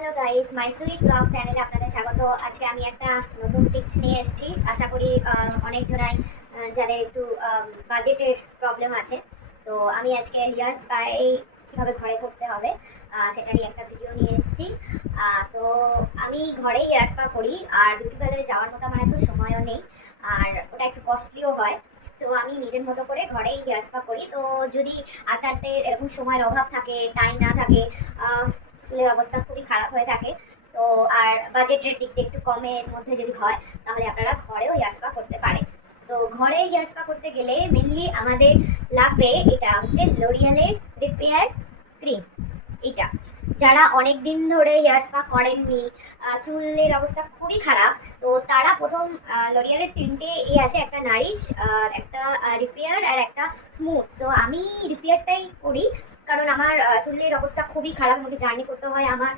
Hello guys, my sweet blog চ্যানেলে আপনাদের স্বাগত। আজকে আমি একটা নতুন টিপস নিয়ে এসেছি। আশা করি অনেক জনাই যাদের একটু বাজেটের প্রবলেম আছে, তো আমি আজকে হেয়ার স্পাই কীভাবে ঘরে করতে হবে সেটারই একটা ভিডিও নিয়ে এসেছি। তো আমি ঘরেই হেয়ার স্পা করি, আর বিউটি পার্লারে যাওয়ার মতো আমার এত সময়ও নেই, আর ওটা একটু কস্টলিও হয়। তো আমি নিজের মতো করে ঘরেই হেয়ার স্পা করি। তো যদি আপনাদের এরকম সময়ের অভাব থাকে, টাইম না থাকে, চুলের অবস্থা খুবই খারাপ হয়ে থাকে, তো আর বাজেটের দিক দিয়ে একটু কমের মধ্যে যদি হয়, তাহলে আপনারা ঘরেও হেয়ার স্পা করতে পারেন। তো ঘরে হেয়ার স্পা করতে গেলে মেনলি আমাদের লাগবে, এটা হচ্ছে লরিয়ালের রিপেয়ার ক্রিম। এটা যারা অনেক দিন ধরে হেয়ার স্পা করেননি, চুলের অবস্থা খুবই খারাপ, তো তারা প্রথম লরিয়ালের তিনটে আসে, একটা নারিশ, আর একটা রিপেয়ার, আর একটা স্মুথ। সো আমি রিপেয়ারটাই করি, কারণ আমার চুলের অবস্থা খুবই খারাপ, আমাকে জার্নি করতে হয়, আমার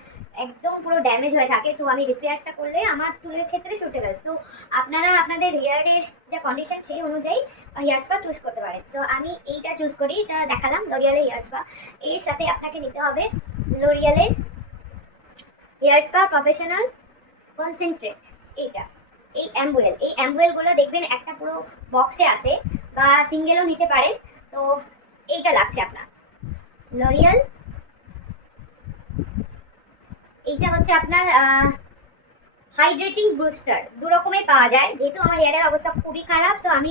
একদম পুরো ড্যামেজ হয়ে থাকে। তো আমি রিপেয়ারটা করলে আমার চুলের ক্ষেত্রে সুটেবল। তো আপনারা আপনাদের হেয়ারের যা কন্ডিশন সেই অনুযায়ী হেয়ার স্পা চুজ করতে পারেন। সো আমি এইটা চুজ করি, এটা দেখালাম লরিয়ালের হেয়ার স্পা। এর সাথে আপনাকে নিতে হবে লরিয়ালের হেয়ার স্পা প্রফেশনাল কনসেন্ট্রেট। এইটা এই অ্যাম্বুয়েলগুলো দেখবেন একটা পুরো বক্সে আসে, বা সিঙ্গেলও নিতে পারেন। তো এইটা লাগছে আপনার লরিয়াল। এইটা হচ্ছে আপনার হাইড্রেটিং বুস্টার। দু রকমের পাওয়া যায়, যেহেতু আমার হেয়ারের অবস্থা খুবই খারাপ, তো আমি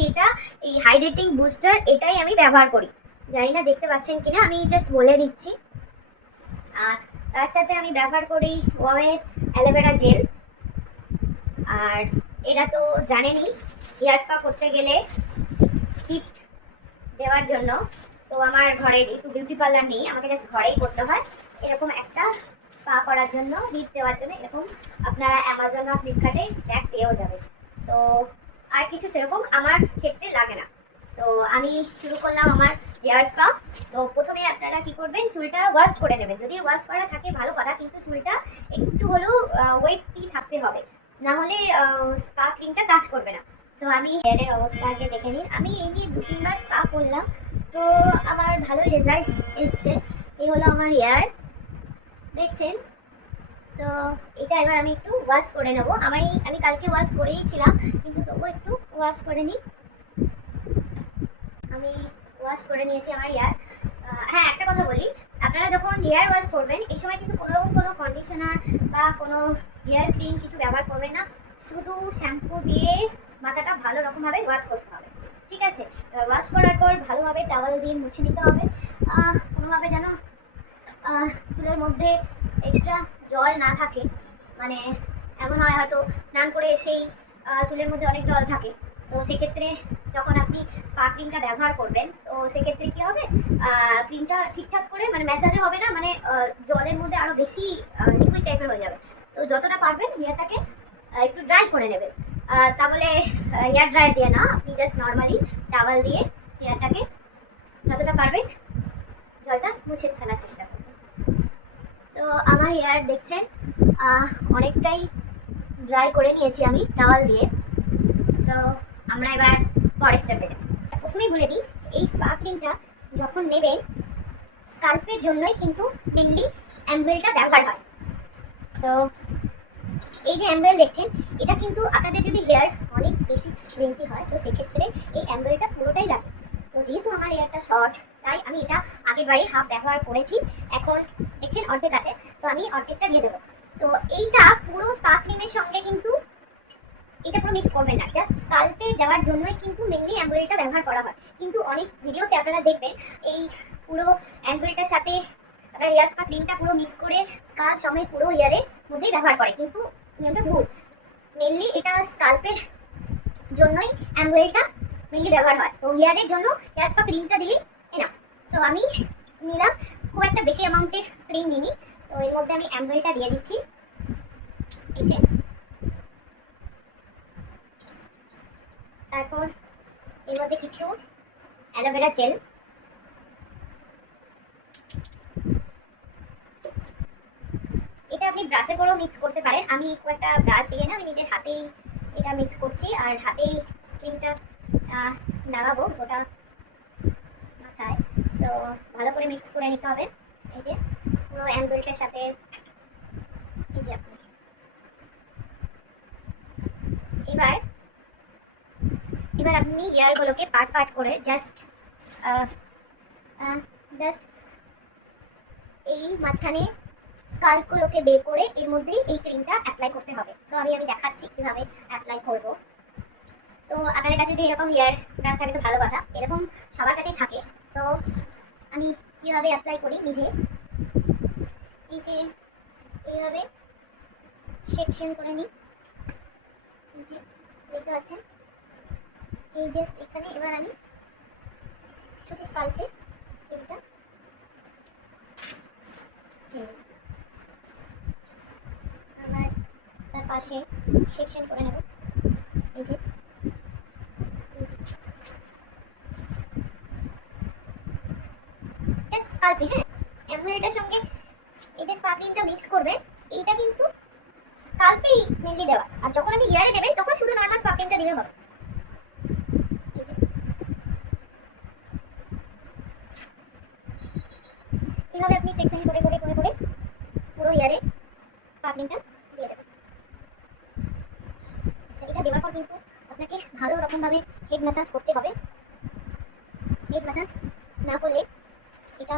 এই হাইড্রেটিং বুস্টার এটাই আমি ব্যবহার করি। জানি না দেখতে পাচ্ছেন কিনা, আমি জাস্ট বলে দিচ্ছি। আর তার সাথে আমি ব্যবহার করি ওয়ের অ্যালোভেরা জেল। আর এটা তো জানেনই, হেয়ার স্পা করতে গেলে হিট দেওয়ার জন্য, তো আমার ঘরে যেহেতু বিউটি পার্লার নেই, আমাকে জাস্ট ঘরেই করতে হয়। এরকম একটা স্পা করার জন্য, হিট দেওয়ার জন্য এরকম আপনারা অ্যামাজন বা ফ্লিপকার্টে ব্যাগ পেয়েও যাবে। তো আর কিছু সেরকম আমার ক্ষেত্রে লাগে না। তো আমি শুরু করলাম আমার হেয়ার স্পা। তো প্রথমে আপনারা কি করবেন, চুলটা ওয়াশ করে নেবেন। যদি ওয়াশ করা থাকে ভালো কথা, কিন্তু চুলটা একটু হলেও ওয়েটই থাকতে হবে, না হলে স্পা ক্রিমটা কাজ করবে না। সো আমি হেয়ারের অবস্থা আগে দেখে নিন। আমি এই নিয়ে 2-3 বার স্পা করলাম, তো আমার ভালোই রেজাল্ট এসছে। এই হলো আমার হেয়ার, দেখছেন। তো এটা এবার আমি একটু ওয়াশ করে নেবো। আমি কালকে ওয়াশ করেইছিলাম, কিন্তু তবুও একটু ওয়াশ করে নিই। আমি ওয়াশ করে নিয়েছি আমার হেয়ার। হ্যাঁ, একটা কথা বলি, আপনারা যখন হেয়ার ওয়াশ করবেন এই সময় কিন্তু কোনোরকম কোনো কন্ডিশনার বা কোনো হেয়ার ক্রিম কিছু ব্যবহার করবেন না। শুধু শ্যাম্পু দিয়ে মাথাটা ভালো রকমভাবে ওয়াশ করতে হবে, ঠিক আছে? এবার ওয়াশ করার পর ভালোভাবে টাওয়াল দিয়ে মুছে নিতে হবে। কোনোভাবে যেন চুলের মধ্যে এক্সট্রা জল না থাকে। মানে এমন হয় হয়তো স্নান করে এসেই চুলের মধ্যে অনেক জল থাকে, তো সেক্ষেত্রে যখন আপনি স্পা ক্রিমটা ব্যবহার করবেন, তো সেক্ষেত্রে কী হবে, ক্রিমটা ঠিকঠাক করে মানে ম্যাসাজও হবে না, মানে জলের মধ্যে আরও বেশি লিকুইড টাইপের হয়ে যাবে। তো যতটা পারবেন হেয়ারটাকে একটু ড্রাই করে নেবেন। তা বলে হেয়ার ড্রায়ার দিয়ে না, আপনি জাস্ট নর্মালি টাওয়াল দিয়ে হেয়ারটাকে যতটা পারবেন জলটা মুছে ফেলার চেষ্টা করবেন। তো আমার হেয়ার দেখছেন অনেকটাই ড্রাই করে নিয়েছি আমি টাওয়াল দিয়ে। সো আমরা এবার পরের স্টেপে যাই। প্রথমেই বলে দিই, এই স্পা ক্রিমটা যখন নেবেন, স্কাল্পের জন্যই কিন্তু মেনলি অ্যাম্বুয়েলটা ব্যবহার হয়। তো এই যে অ্যাম্বুয়েল দেখছেন, এটা কিন্তু আপনাদের যদি হেয়ার অনেক বেশি লেন্থি হয়, তো সেক্ষেত্রে এই অ্যাম্বুয়েলটা পুরোটাই লাগে। তো যেহেতু আমার হেয়ারটা শর্ট, তাই আমি এটা আগের বারে হাফ ব্যবহার করেছি, এখন দেখছেন অর্ধেক আছে, তো আমি অর্ধেকটা দিয়ে দেবো। তো এইটা পুরো স্পা ক্রিমের সঙ্গে কিন্তু এটা পুরো মিক্স করবেন না, জাস্ট স্কাল্পে দেওয়ার জন্যই কিন্তু মেনলি অ্যাম্বুয়েলটা ব্যবহার করা হয়। কিন্তু অনেক ভিডিওতে আপনারা দেখবেন এই পুরো অ্যাম্বুয়েলটার সাথে আপনার হেয়ার স্পা ক্রিমটা পুরো মিক্স করে স্কাল্প সমেত পুরো হেয়ারের মধ্যেই ব্যবহার করে, কিন্তু নিয়মটা ভুল। মেনলি এটা স্কাল্পের জন্যই অ্যাম্বুয়েলটা মেনলি ব্যবহার হয়, তো হেয়ারের জন্য হেয়ার স্পা ক্রিমটা দিলেই এনাফ। সো আমি নিলাম, খুব একটা বেশি অ্যামাউন্টের ক্রিম নিইনি, তো এর মধ্যে আমি অ্যাম্বুয়েলটা দিয়ে দিচ্ছি। এই যে, তারপর এর মধ্যে কিছু অ্যালোভেরা জেল, এটা আপনি ব্রাশে করেও মিক্স করতে পারেন। আমি খুব একটা ব্রাশ দিয়ে না, আমি নিজের হাতেই এটা মিক্স করছি, আর হাতেই স্কিনটা লাগাবো গোটা মাথায়। তো ভালো করে মিক্স করে নিতে হবে। এই যে পুরো অ্যাম্বুয়েলটার সাথে এমনি হেয়ারগুলোকে পার্ট পার্ট করে জাস্ট জাস্ট এই মাঝখানে স্কাল্পগুলোকে বের করে এর মধ্যেই এই ক্রিমটা অ্যাপ্লাই করতে হবে। তো আমি দেখাচ্ছি কিভাবে অ্যাপ্লাই করব। তো আপনাদের কাছে যদি এরকম হেয়ার ব্রাশ থাকে তো ভালো কথা, এরকম সবার কাছেই থাকে। তো আমি কিভাবে অ্যাপ্লাই করি নিজে, এই যে এইভাবে সেকশন করে নিই, এই যে দেখতে পাচ্ছেন, এই জাস্ট এখানে এবার আমি ছোট স্কাল্পে ক্রিমটা আবার তার পাশে সেকশন করে নেব, এই যে স্কাল্পে। হ্যাঁ, এবং এটার সঙ্গে এই যে স্পার্কলিংটা মিক্স করবে, এইটা কিন্তু স্কাল্পেই মেনলি দেওয়া, আর যখন আমি ইয়ারে দেবেন তখন শুধু নর্মাল স্পার্কলিংটা দিলে হবে। এইভাবে আপনি সেকশন করে করে করে করে পুরো ইয়ারে স্পার্কলিংটা দিয়ে দেবেন। এটা দেওয়ার পর কিন্তু আপনাকে ভালো রকমভাবে হেড ম্যাসাজ করতে হবে। হেড ম্যাসাজ না করলে এটা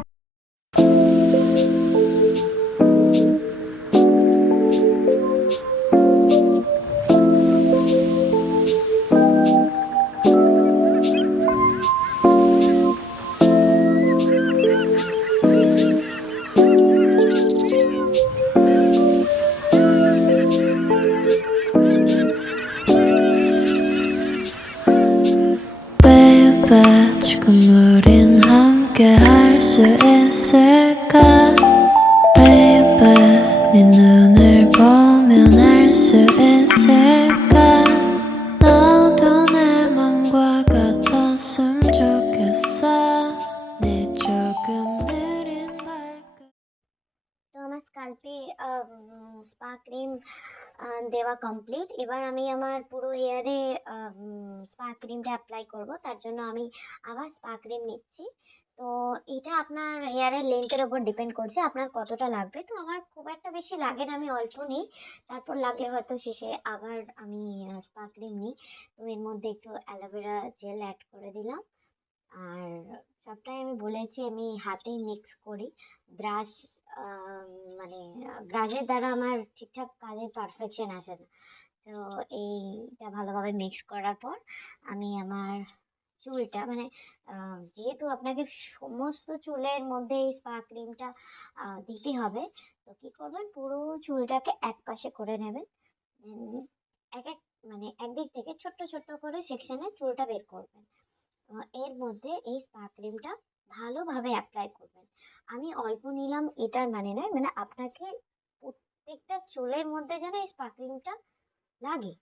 지금 우린 함께 할 수 있을까 Baby 네 눈을 보면 알 수 있을까 너도 내 맘과 같았으면 좋겠어 네 조금 느린 발끝 তো আমার স্কাল্পে স্পা ক্রিম দেওয়া কমপ্লিট। এবার আমি আমার পুরো হেয়ারে স্পা ক্রিমটা অ্যাপ্লাই করব। তার জন্য আমি আবার স্পা ক্রিম নিচ্ছি। তো এটা আপনার হেয়ারের লেন্থের ওপর ডিপেন্ড করছে আপনার কতটা লাগবে। তো আমার খুব একটা বেশি লাগে না, আমি অল্প নিই, তারপর লাগলে হয়তো শেষে আবার আমি স্পা ক্রিম নিই। তো এর মধ্যে একটু অ্যালোভেরা জেল অ্যাড করে দিলাম। আর সবটাই আমি বলেছি আমি হাতেই মিক্স করি, ব্রাশ মানে ব্রাশের দ্বারা আমার ঠিকঠাক কাজের পারফেকশন আসে না। তো এইটা ভালোভাবে মিক্স করার পর আমি আমার চুলটা মানে যেহেতু আপনাকে সমস্ত চুলের মধ্যে এই স্পা ক্রিমটা দিতে হবে, তো কী করবেন, পুরো চুলটাকে এক পাশে করে নেবেন। এক এক মানে একদিক থেকে ছোট্ট ছোট্ট করে সেকশনে চুলটা বের করবেন। এর মধ্যে এই স্পা ক্রিমটা ভালোভাবে অ্যাপ্লাই করবেন। আমি অল্প নিলাম এটার মানে নয়, মানে আপনাকে প্রত্যেকটা চুলের মধ্যে যেন এই স্পা ক্রিমটা লাগে,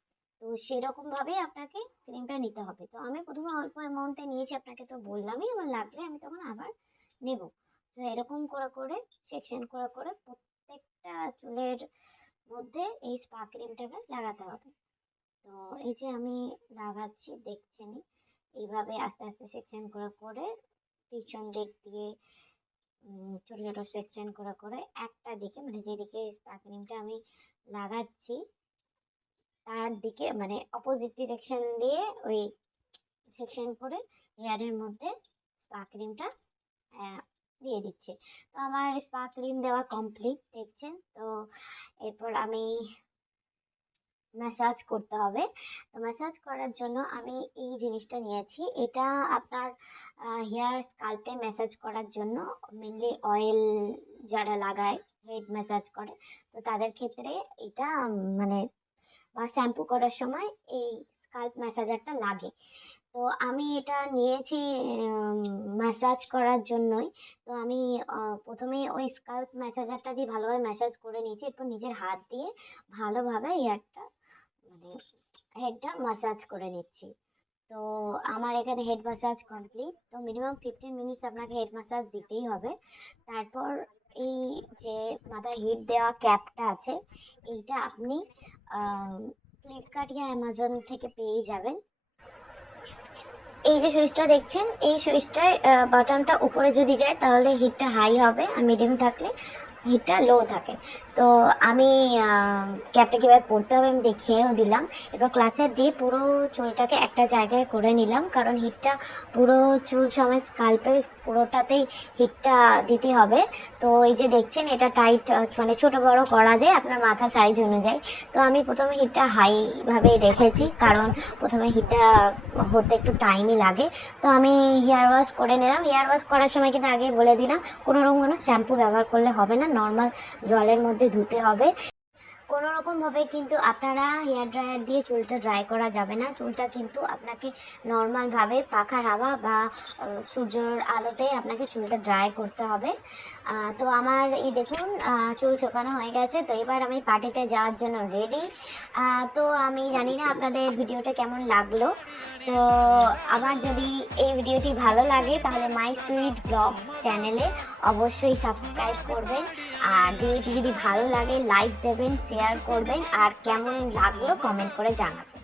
তো সেরকমভাবেই আপনাকে ক্রিমটা নিতে হবে। তো আমি প্রথমে অল্প অ্যামাউন্টে নিয়েছি, আপনাকে তো বললামই, আমার লাগলে আমি তখন আবার নেব। তো এরকম করে করে সেকশন করে করে প্রত্যেকটা চুলের মধ্যে এই স্পা ক্রিমটাকে লাগাতে হবে। তো এই যে আমি লাগাচ্ছি দেখছেনই, এইভাবে আস্তে আস্তে সেকশন করে করে পিছন দিক দিয়ে ছোট ছোট সেকশন করে করে একটা দিকে মানে যেদিকে স্পা ক্রিমটা আমি লাগাচ্ছি তার দিকে মানে অপোজিট ডিরেকশন দিয়ে ওই সেকশন করে হেয়ারের মধ্যে স্পা ক্রিমটা দিয়ে দিচ্ছে। তো আমার স্পা ক্রিম দেওয়া কমপ্লিট দেখছেন। তো এরপর আমি ম্যাসাজ করতে হবে। তো ম্যাসাজ করার জন্য আমি এই জিনিসটা নিয়েছি, এটা আপনার হেয়ার স্কাল্পে ম্যাসাজ করার জন্য মেনলি অয়েল যারা লাগায় হেড ম্যাসাজ করে, তো তাদের ক্ষেত্রে এটা মানে বা শ্যাম্পু করার সময় এই স্কাল্প ম্যাসাজারটা লাগে। তো আমি এটা নিয়েছি ম্যাসাজ করার জন্যই। তো আমি প্রথমে ওই স্কাল্প ম্যাসাজারটা দিয়ে ভালোভাবে ম্যাসাজ করে নিয়েছি, এরপর নিজের হাত দিয়ে ভালোভাবে হেয়ারটা মানে হেডটা ম্যাসাজ করে নিচ্ছি। তো আমার এখানে হেড ম্যাসাজ কমপ্লিট। তো মিনিমাম 15 মিনিটস আপনাকে হেড ম্যাসাজ দিতেই হবে। তারপর এই যে মাথায় হিট দেওয়া ক্যাপটা আছে, এইটা আপনি ফ্লিপকার্ট ইয়া অ্যামাজন থেকে পেয়ে যাবেন। এই যে সুইচটা দেখছেন, এই সুইচটায় বাটনটা উপরে যদি যায় তাহলে হিটটা হাই হবে, আর মিডিয়াম থাকলে হিটটা লো থাকে। তো আমি ক্যাপটা কীভাবে পরতে হবে আমি দেখিয়েও দিলাম। এবার ক্লাচার দিয়ে পুরো চুলটাকে একটা জায়গায় করে নিলাম, কারণ হিটটা পুরো চুল সমেত স্কাল্পে পুরোটাতেই হিটটা দিতে হবে। তো এই যে দেখছেন এটা টাইট মানে ছোটো বড়ো করা যায় আপনার মাথা সাইজ অনুযায়ী। তো আমি প্রথমে হিটটা হাইভাবে রেখেছি, কারণ প্রথমে হিটটা হতে একটু টাইমই লাগে। তো আমি হেয়ার ওয়াশ করে নিলাম। হেয়ার ওয়াশ করার সময় কিন্তু আগে বলে দিলাম কোনো রকম কোনো শ্যাম্পু ব্যবহার করলে হবে না, নর্মাল জলের মধ্যে ধুতে হবে। কোনো রকমভাবে কিন্তু আপনারা হেয়ার ড্রায়ার দিয়ে চুলটা ড্রাই করা যাবে না। চুলটা কিন্তু আপনাকে নর্মালভাবে পাখার হাওয়া বা সূর্যের আলোতে আপনাকে চুলটা ড্রাই করতে হবে। তো আমার এই দেখুন চুল শুকানো হয়ে গেছে। তো এবার আমি পার্টিতে যাওয়ার জন্য রেডি। তো আমি জানি না আপনাদের ভিডিওটা কেমন লাগলো। তো আমার যদি এই ভিডিওটি ভালো লাগে তাহলে মাই সুইট ব্লগ চ্যানেলে অবশ্যই সাবস্ক্রাইব করবেন, আর ভিডিওটি যদি ভালো লাগে লাইক দেবেন, শেয়ার করবেন, আর কেমন লাগলো কমেন্ট করে জানাবেন।